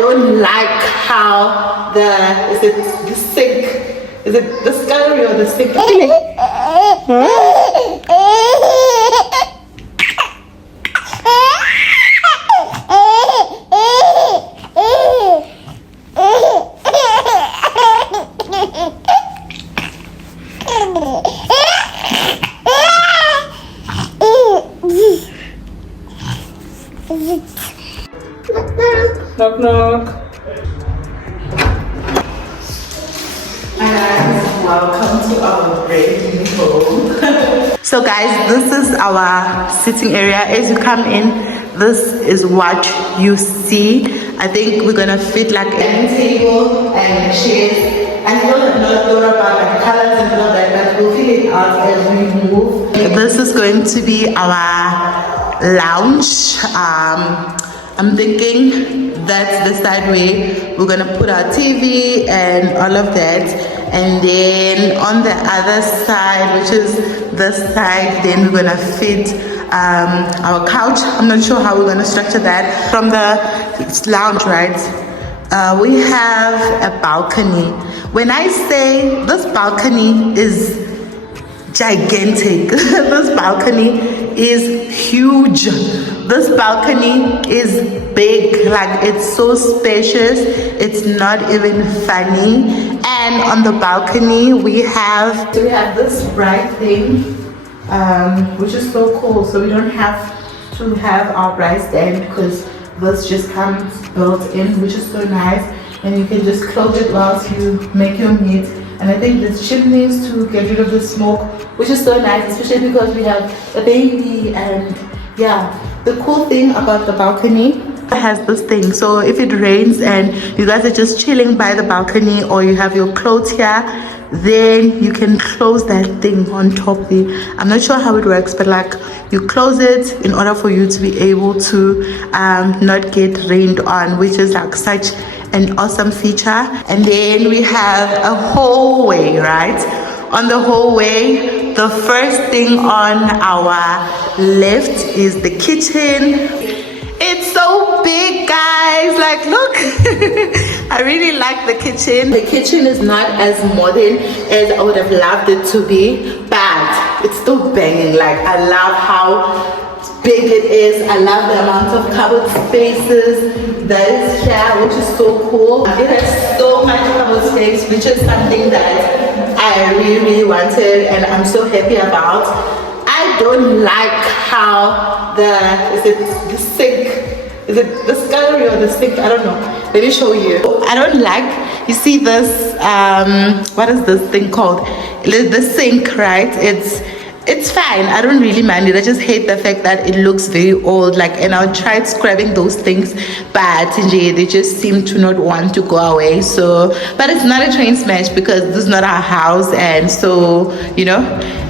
don't like how is it the sink? Is it the scullery or the sink? Knock knock. And welcome to our brand new home. So guys, this is our sitting area. As you come in, this is what you see. I think we're gonna fit like a table and chairs. I don't know about the colors and all that, but we'll figure it out as we move. This is going to be our lounge. I'm thinking that's the side where we're gonna put our TV and all of that, and then on the other side, which is this side, then we're gonna fit our couch. I'm not sure how we're gonna structure that. From the lounge, right, we have a balcony. When I say this balcony is gigantic, this balcony is huge. This balcony is big, like it's so spacious, it's not even funny. And on the balcony we have this bright thing, which is so cool. So we don't have to have our bright stand because this just comes built in, which is so nice. And you can just close it whilst you make your meat. And I think there's chimneys to get rid of the smoke, which is so nice, especially because we have a baby. And yeah, the cool thing about the balcony, it has this thing. So if it rains and you guys are just chilling by the balcony, or you have your clothes here, then you can close that thing on top there. I'm not sure how it works, but like you close it in order for you to be able to not get rained on, which is like such an awesome feature. And then we have a hallway, right? On the hallway, the first thing on our left is the kitchen. It's so big, guys, like look. I really like the kitchen. The kitchen is not as modern as I would have loved it to be, but it's still banging. Like I love how big it is. I love the amount of cupboard spaces that is here, which is so cool. It has so much cupboard space, which is something that I really wanted and I'm so happy about. I don't like how is it the sink? Is it the scullery or the sink? I don't know. Let me show you. I don't like, you see this, what is this thing called? The sink, right? It's fine. I don't really mind it. I just hate the fact that it looks very old. Like, and I tried scrubbing those things, but they just seem to not want to go away. So, but it's not a train smash because this is not our house, and so you know.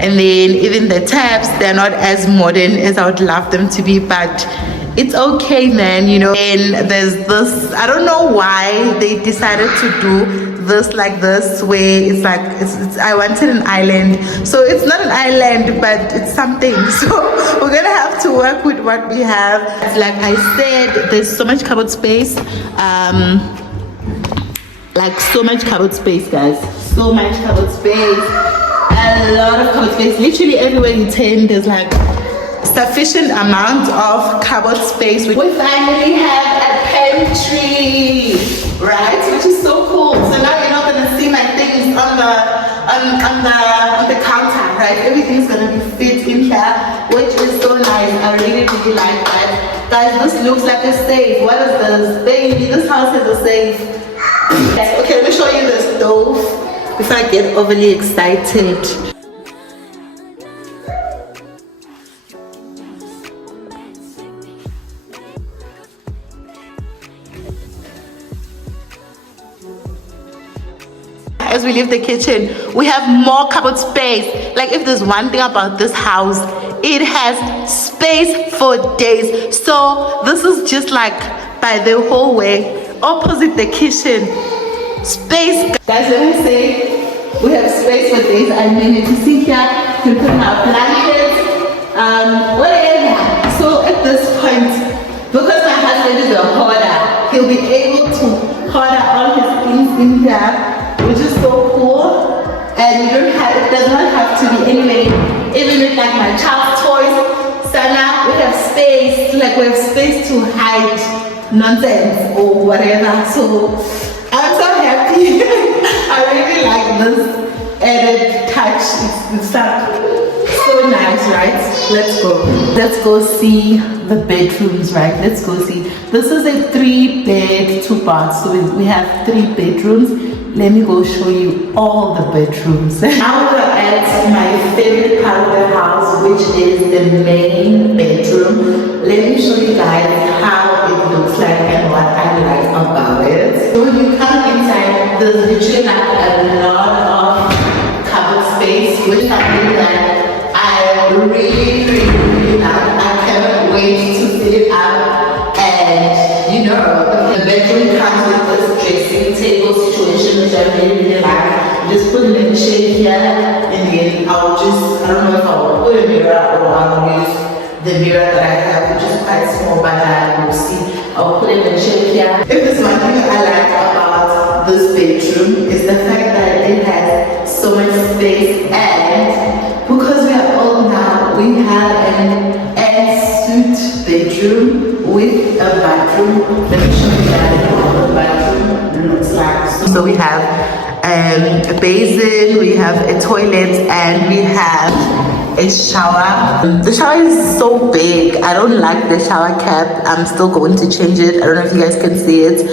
And then even the taps, they're not as modern as I would love them to be, but it's okay, man. You know. And there's this. I don't know why they decided to do this like this way. It's like I wanted an island, so it's not an island, but it's something. So we're gonna have to work with what we have. Like I said, there's so much cupboard space, like so much cupboard space, guys, so much cupboard space, a lot of cupboard space. Literally everywhere you turn, there's like sufficient amount of cupboard space. We finally have a pantry, right, which is so cool. So now you're not gonna see my things on the counter, right? Everything's gonna be fit in here, which is so nice. I really like that. Guys, this looks like a safe. What is this? Baby, this house has a safe. Okay, let me show you the stove before I get overly excited. As we leave the kitchen, we have more cupboard space. Like if there's one thing about this house, it has space for days. So this is just like by the hallway opposite the kitchen. Space, guys. Let me say we have space for days. I mean, you can see here, you can put our blankets, whatever. So at this point, because my husband is a hoarder, he'll be able to corner all his things in here, which is so cool. And you don't have, it does not have to be anyway, even with like my child's toys. So now we have space, like we have space to hide nonsense or whatever. So I'm so happy. I really like this added touch. It's so nice, right? Let's go see the bedrooms, right? Let's go see. This is a 3-bed 2-bath, so we have 3 bedrooms. Let me go show you all the bedrooms. Now we're at my favorite part of the house, which is the main bedroom. Let me show you guys how it looks like and what I like about it. So when you come inside, there's literally like a lot of cupboard space, which is something that I really like. I cannot wait to fill it up. And you know, the bedroom comes with this dressing table situation, which I really like. Just put it in the shade here, and then I don't know if I'll put a mirror or I'll use the mirror that I have, which is quite small, but I will see. I'll put it in the shade here. If there's one thing I like about this bedroom, is the fact that it has so much space, and because we are old now, we have an ensuite bedroom with a bathroom. Let me show you guys how the bathroom looks like. So we have a basin, we have a toilet, and we have a shower. The shower is so big. I don't like the shower cap. I'm still going to change it. I don't know if you guys can see it.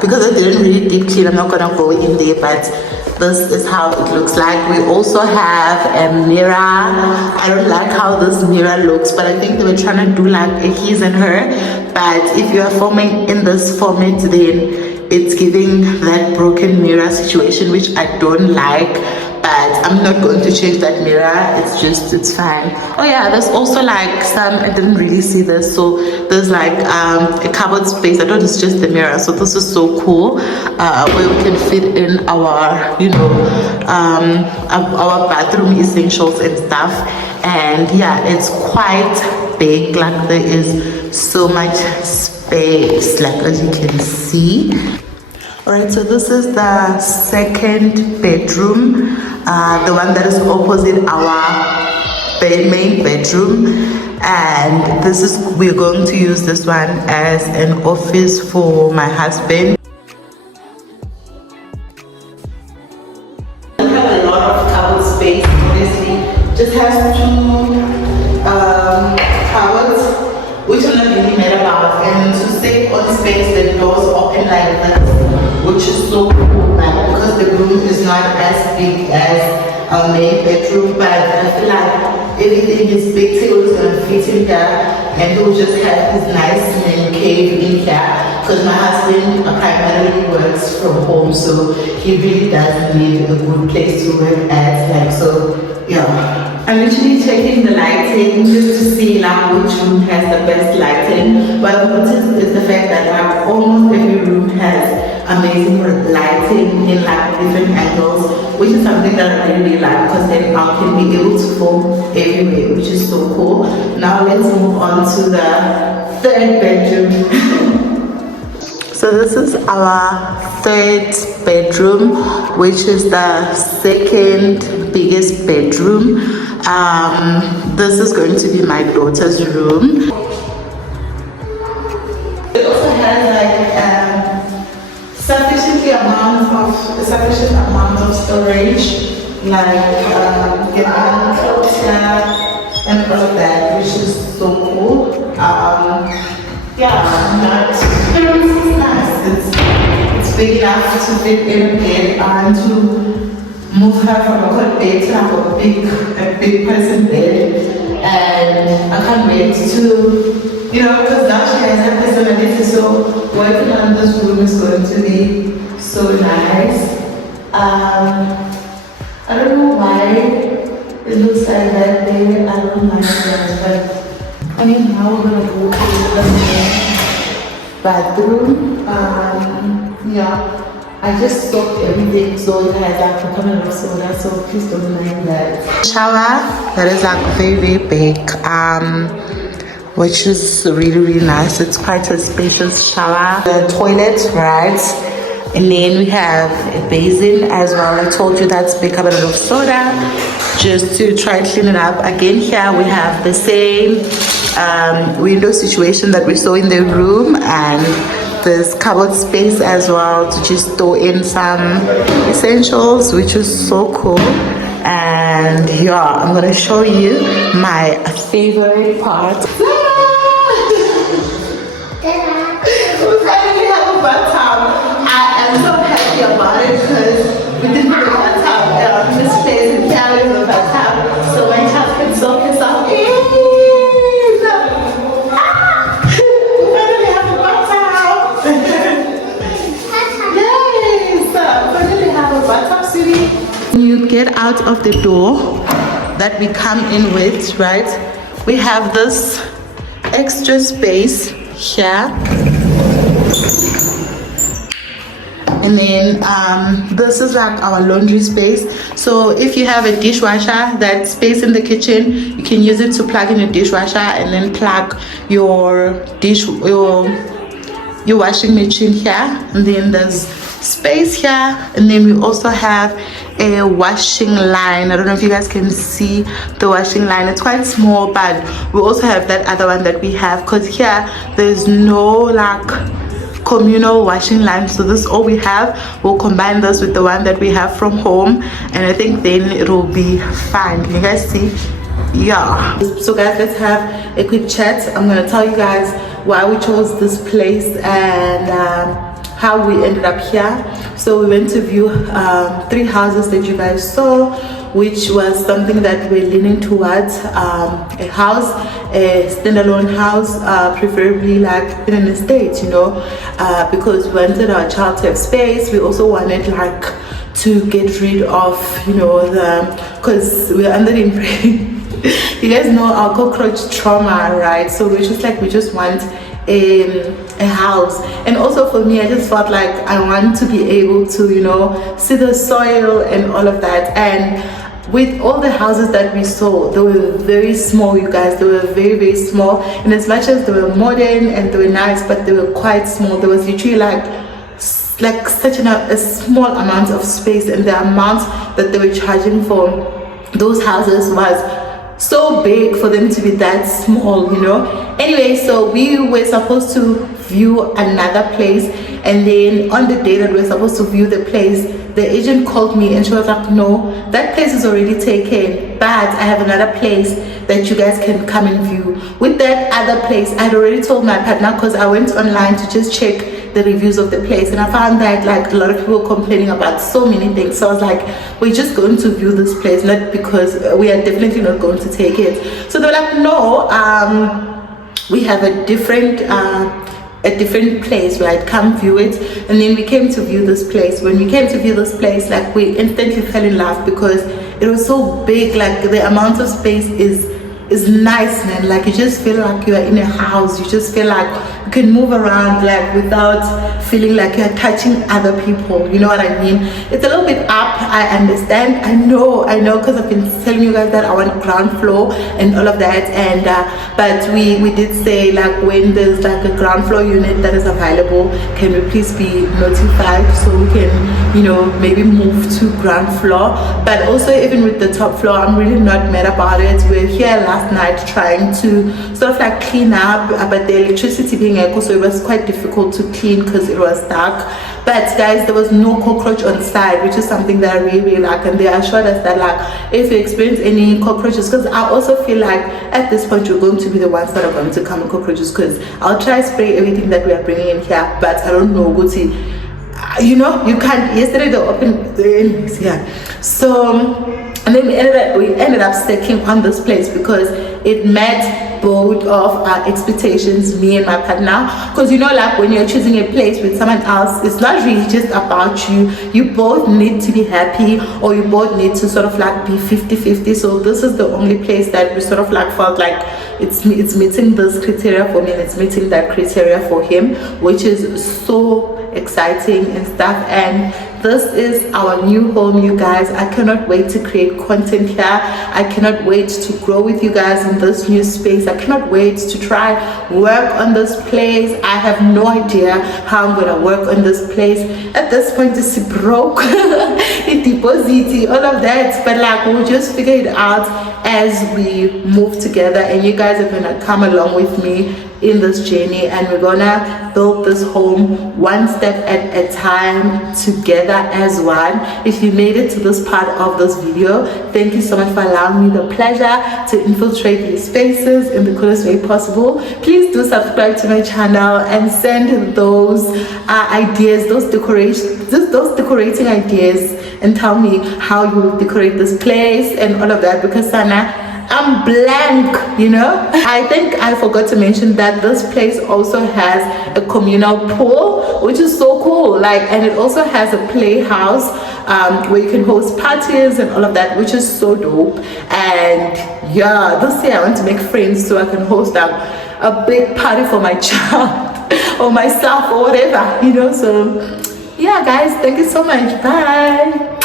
Because I didn't really deep clean, I'm not gonna go in there, but this is how it looks like. We also have a mirror. I don't like how this mirror looks, but I think they were trying to do like a his and her. But if you are filming in this format, then it's giving that broken mirror situation, which I don't like. But I'm not going to change that mirror. It's fine. Oh yeah, there's also like some, I didn't really see this, so there's like a cupboard space. I thought it's just the mirror, so this is so cool, where we can fit in our, you know, our bathroom essentials and stuff. And yeah, it's quite big, like there is so much space, like as you can see. Alright, so this is the second bedroom, the one that is opposite our main bedroom, and this is, we're going to use this one as an office for my husband. We have a lot of cupboard space, obviously. Just has 2 cupboards, which I'm not really mad about, and to save on space, the doors open like this, which is so cool, like, because the room is not as big as our main bedroom, but I feel like everything is big, so it's gonna fit in here, and we'll just have this nice man cave in here, because my husband primarily works from home, so he really does need a good place to work at, like, so yeah. I'm literally checking the lighting just to see like which room has the best lighting. What I've noticed is the fact that like almost every room has amazing lighting in like different angles, which is something that I really like, because then I can be able to film everywhere, which is so cool. Now let's move on to the third bedroom. So this is our third bedroom, which is the second biggest bedroom. This is going to be my daughter's room. It also has like sufficient amount of storage, like getting clothes and all of that, which is so cool. Yeah, it's nice. It's big enough to fit in a bed and to move her from a cot bed to have a big person bed. And I can't wait to, you know, because now she has her personality, so working on this room is going to be so nice. I don't know why it looks like that there. I don't mind that, but I mean, now we're gonna go to the bathroom. Yeah, I just soaked everything, so it has like a couple of soda, so please don't mind that. Shower that is like very big. which is really nice. It's quite a spacious shower. The toilet, right? And then we have a basin as well. I told you that's bicarbonate of soda, just to try and clean it up. Again, here we have the same window situation that we saw in the room, and there's cupboard space as well to just throw in some essentials, which is so cool. And yeah, I'm gonna show you my favorite part. We finally have a bathtub. I am so happy about it because we didn't have a bathtub in this place in Cali with a bathtub, so my child can soak himself in. We finally have a bathtub. Yes, finally have a bathtub, sweetie. When you get out of the door that we come in with, right, we have this extra space here, and then this is like our laundry space. So if you have a dishwasher, that space in the kitchen, you can use it to plug in your dishwasher and then plug your washing machine here. And then there's space here, and then we also have a washing line. I don't know if you guys can see the washing line. It's quite small, but we also have that other one that we have, because here there's no like communal washing line, so this is all we have. We'll combine this with the one that we have from home, and I think then it will be fine. Can you guys see? Yeah. So guys, let's have a quick chat. I'm gonna tell you guys why we chose this place and how we ended up here. So we went to view 3 houses that you guys saw, which was something that we're leaning towards, a house, a standalone house, preferably like in an estate, you know, because we wanted our child to have space. We also wanted like to get rid of, you know, because we're under the impression you guys know our cockroach trauma, right? So we just want a house. And also for me, I just felt like I want to be able to, you know, see the soil and all of that. And with all the houses that we saw, they were very small, you guys. They were very small, and as much as they were modern and they were nice, but they were quite small. There was literally like such a small amount of space, and the amount that they were charging for those houses was so big for them to be that small, you know. Anyway, so we were supposed to view another place, and then on the day that we were supposed to view the place, the agent called me and she was like, no, that place is already taken, but I have another place that you guys can come and view. With that other place, I had already told my partner, because I went online to just check the reviews of the place, and I found that like a lot of people were complaining about so many things. So I was like, we're just going to view this place, not because we are definitely not going to take it. So they were like, no, we have a different place, right? Come view it. And then we came to view this place. When we came to view this place, like we instantly fell in love because it was so big. Like the amount of space is nice, man. Like you just feel like you are in a house. You just feel like you can move around like without feeling like you're touching other people, you know what I mean? It's a little bit up, I understand, I know, because I've been telling you guys that I want ground floor and all of that, and but we did say like when there's like a ground floor unit that is available, can we please be notified so we can, you know, maybe move to ground floor. But also even with the top floor, I'm really not mad about it. We're here last night trying to sort of like clean up, but the electricity being echo, so it was quite difficult to clean because it was dark. But guys, there was no cockroach on site, which is something that I really like, and they assured us that like if you experience any cockroaches, because I also feel like at this point you're going to be the ones that are going to come in cockroaches, because I'll try spray everything that we are bringing in here, but I don't know, Guti, you know, you can't. Yesterday they opened the anyways, yeah. So and then we ended up sticking on this place because it met both of our expectations, me and my partner. Because you know, like when you're choosing a place with someone else, it's not really just about you. You both need to be happy, or you both need to sort of like be 50-50. So this is the only place that we sort of like felt like it's meeting this criteria for me and it's meeting that criteria for him, which is so exciting and stuff. And this is our new home, you guys. I cannot wait to create content here. I cannot wait to grow with you guys in this new space. I cannot wait to try work on this place. I have no idea how I'm gonna work on this place. At this point, it's broke, it deposit, all of that. But like, we'll just figure it out as we move together, and you guys are gonna come along with me in this journey, and we're gonna build this home one step at a time together as one. If you made it to this part of this video, thank you so much for allowing me the pleasure to infiltrate these spaces in the coolest way possible. Please do subscribe to my channel and send those ideas, those decorating ideas, and tell me how you decorate this place and all of that, because Sana, I'm blank, you know. I think I forgot to mention that this place also has a communal pool, which is so cool. Like, and it also has a playhouse where you can host parties and all of that, which is so dope. And yeah, this year I want to make friends so I can host a big party for my child or myself or whatever, you know. So yeah, guys, thank you so much. Bye.